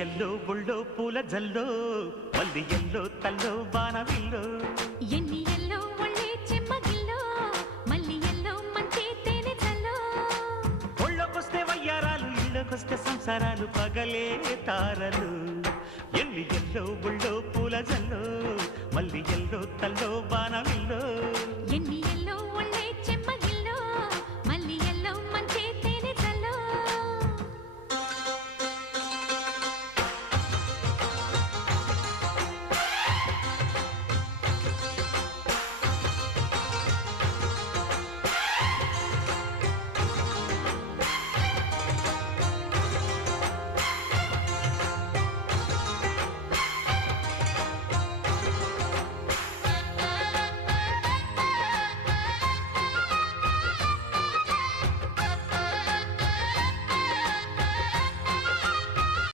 yellow ఒళ్ళో పూల జల్లో మల్లి yellow తల్లో బాణవిల్లో ఎన్ని ఎల్లో ఒళ్ళే చెమ్మగిల్లో మల్లి ఎల్లో మంచి తేనె జల్లో ఒళ్ళోకొస్తే వయ్యారాలు ఇళ్ళకొస్తే సంసారాలు పగలే తారలు ఎన్ని ఎల్లో ఒళ్ళో పూల జల్లో మల్లి ఎల్లో తల్లో బాణవిల్లో ఎన్ని